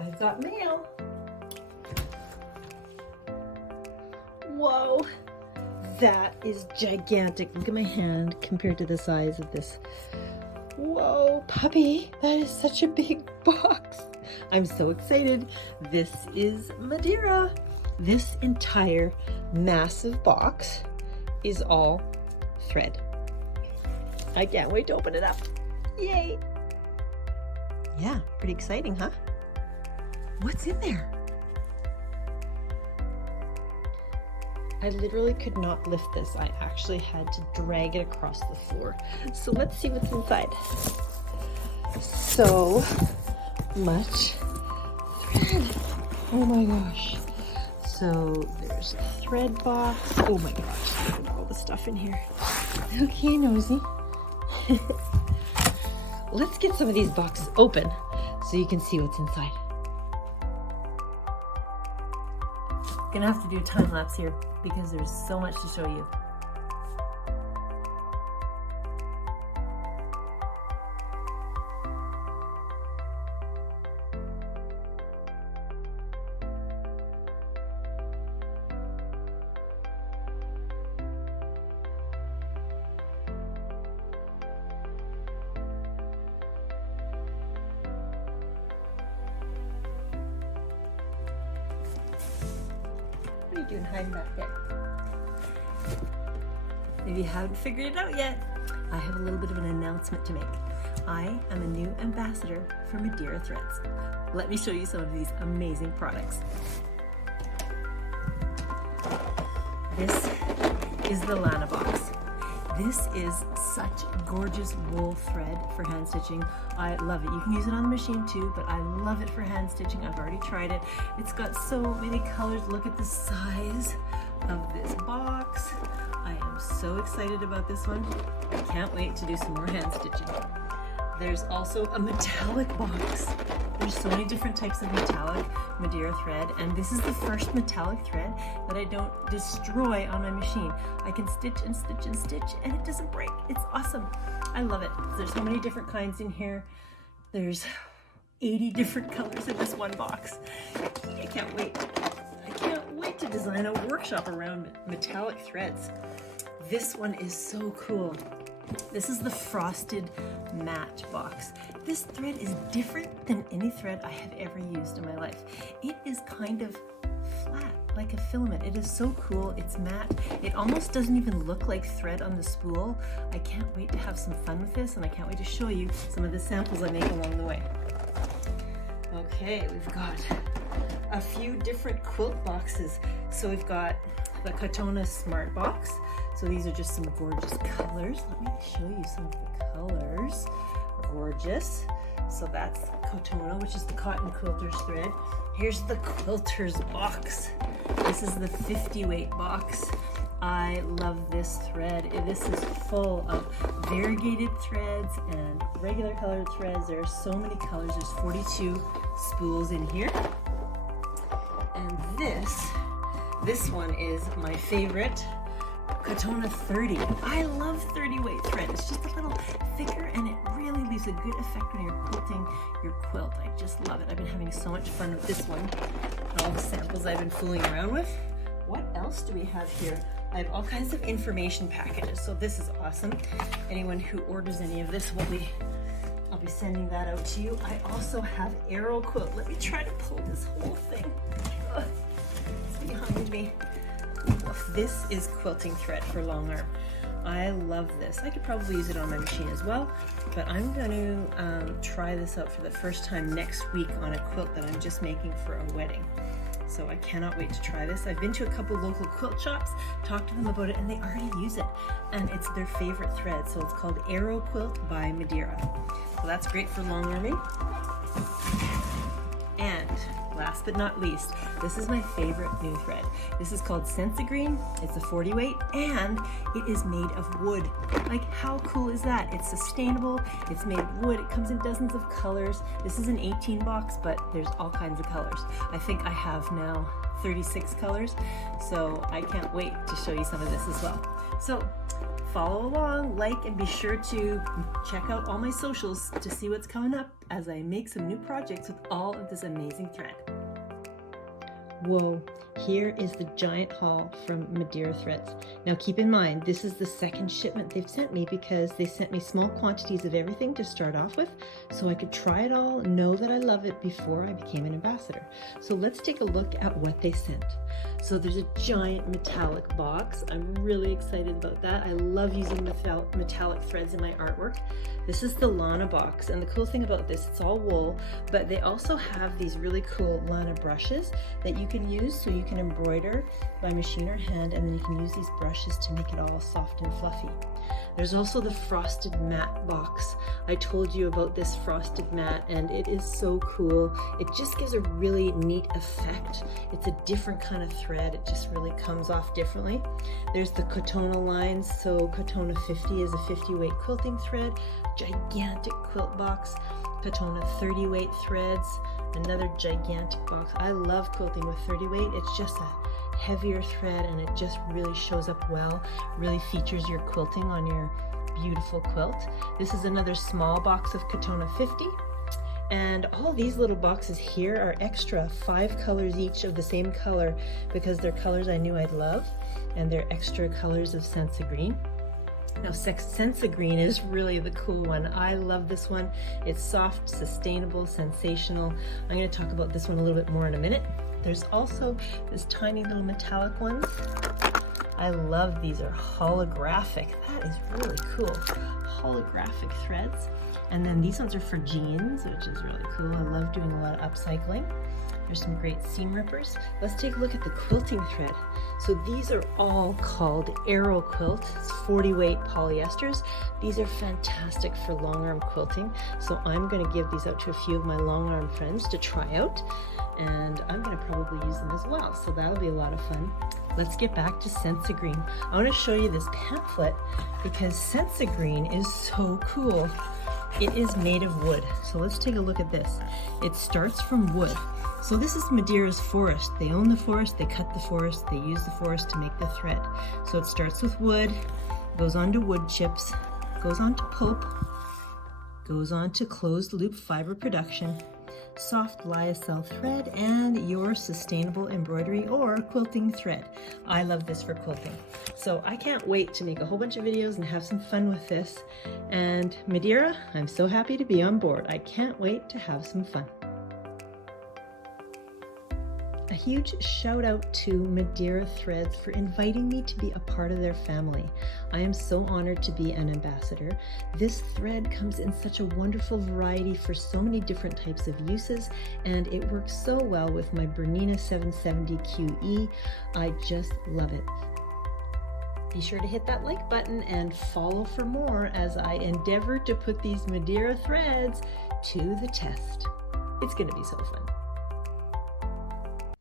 I've got mail. Whoa, that is gigantic. Look at my hand compared to the size of this. Whoa, puppy, that is such a big box. I'm so excited. This is Madeira. This entire massive box is all thread. I can't wait to open it up. Yay. Yeah, pretty exciting, huh? What's in there? I literally could not lift this. I actually had to drag it across the floor. So let's see what's inside. So much thread. Oh my gosh. So there's a thread box. Oh my gosh, look at all the stuff in here. Okay, nosy. Let's get some of these boxes open so you can see what's inside. Gonna have to do a time lapse here because there's so much to show you. What are you doing hiding back there? If you haven't figured it out yet, I have a little bit of an announcement to make. I am a new ambassador for Madeira Threads. Let me show you some of these amazing products. This is the Lana box. This is such gorgeous wool thread for hand stitching. I love it. You can use it on the machine too, but I love it for hand stitching. I've already tried it. It's got so many colors. Look at the size of this box. I am so excited about this one. I can't wait to do some more hand stitching. There's also a metallic box. There's so many different types of metallic Madeira thread, and this is the first metallic thread that I don't destroy on my machine. I can stitch and stitch and stitch, and it doesn't break. It's awesome. I love it. There's so many different kinds in here. There's 80 different colors in this one box. I can't wait. I can't wait to design a workshop around metallic threads. This one is so cool. This is the frosted match box. This thread is different than any thread I have ever used in my life. It is kind of flat, like a filament. It is so cool. It's matte. It almost doesn't even look like thread on the spool. I can't wait to have some fun with this, and I can't wait to show you some of the samples I make along the way. Okay, we've got a few different quilt boxes. So we've got the Katona Smart Box. So these are just some gorgeous colors. Let me show you some of the colors. Gorgeous. So that's Katona, which is the cotton quilters thread. Here's the quilters box. This is the 50 weight box. I love this thread. This is full of variegated threads and regular colored threads. There are so many colors. There's 42 spools in here. And this one is my favorite, Katona 30. I love 30 weight thread. It's just a little thicker and it really leaves a good effect when you're quilting your quilt. I just love it. I've been having so much fun with this one and all the samples I've been fooling around with. What else do we have here? I have all kinds of information packages, so this is awesome. Anyone who orders any of this I'll be sending that out to you. I also have Arrow Quilt. Let me try to pull this whole thing. Ugh, it's behind me. This is quilting thread for long arm. I love this. I could probably use it on my machine as well, but I'm going to try this out for the first time next week on a quilt that I'm just making for a wedding. So I cannot wait to try this. I've been to a couple local quilt shops, talked to them about it, and they already use it. And it's their favorite thread. So it's called Arrow Quilt by Madeira. So that's great for long arming. And last but not least, this is my favorite new thread. This is called Sensigreen. It's a 40 weight and it is made of wood. Like, how cool is that? It's sustainable, it's made of wood, it comes in dozens of colors. This is an 18 box, but there's all kinds of colors. I think I have now 36 colors, so I can't wait to show you some of this as well. So follow along, like, and be sure to check out all my socials to see what's coming up as I make some new projects with all of this amazing thread. Whoa, here is the giant haul from Madeira Threads. Now keep in mind, this is the second shipment they've sent me because they sent me small quantities of everything to start off with so I could try it all, know that I love it before I became an ambassador. So let's take a look at what they sent. So there's a giant metallic box. I'm really excited about that. I love using metallic threads in my artwork. This is the Lana box, and the cool thing about this, it's all wool, but they also have these really cool Lana brushes that you can use so you can embroider by machine or hand, and then you can use these brushes to make it all soft and fluffy. There's also the frosted mat box. I told you about this frosted mat and it is so cool. It just gives a really neat effect. It's a different kind of thread. It just really comes off differently. There's the Kotona lines. So Kotona 50 is a 50 weight quilting thread, gigantic quilt box. Kotona 30 weight threads, another gigantic box. I love quilting with 30 weight. It's just a heavier thread and it just really shows up well, really features your quilting on your beautiful quilt. This is another small box of Kotona 50, and all these little boxes here are extra, 5 colors each of the same color because they're colors I knew I'd love, and they're extra colors of Senza Green. Now Senza Green is really the cool one. I love this one. It's soft, sustainable, sensational. I'm going to talk about this one a little bit more in a minute. There's also this tiny little metallic ones. I love these, are holographic. That is really cool. Holographic threads. And then these ones are for jeans, which is really cool. I love doing a lot of upcycling. There's some great seam rippers. Let's take a look at the quilting thread. So these are all called Arrow Quilt. It's 40 weight polyesters. These are fantastic for long arm quilting. So I'm going to give these out to a few of my long arm friends to try out. And I'm going to probably use them as well. So that'll be a lot of fun. Let's get back to Senza Green. I want to show you this pamphlet because Senza Green is so cool. It is made of wood. So let's take a look at this. It starts from wood. So this is Madeira's forest. They own the forest, they cut the forest, they use the forest to make the thread. So it starts with wood, goes on to wood chips, goes on to pulp, goes on to closed loop fiber production, soft lyocell thread, and your sustainable embroidery or quilting thread. I love this for quilting. So I can't wait to make a whole bunch of videos and have some fun with this. And Madeira, I'm so happy to be on board. I can't wait to have some fun. A huge shout out to Madeira Threads for inviting me to be a part of their family. I am so honored to be an ambassador. This thread comes in such a wonderful variety for so many different types of uses, and it works so well with my Bernina 770 QE. I just love it. Be sure to hit that like button and follow for more as I endeavor to put these Madeira threads to the test. It's going to be so fun.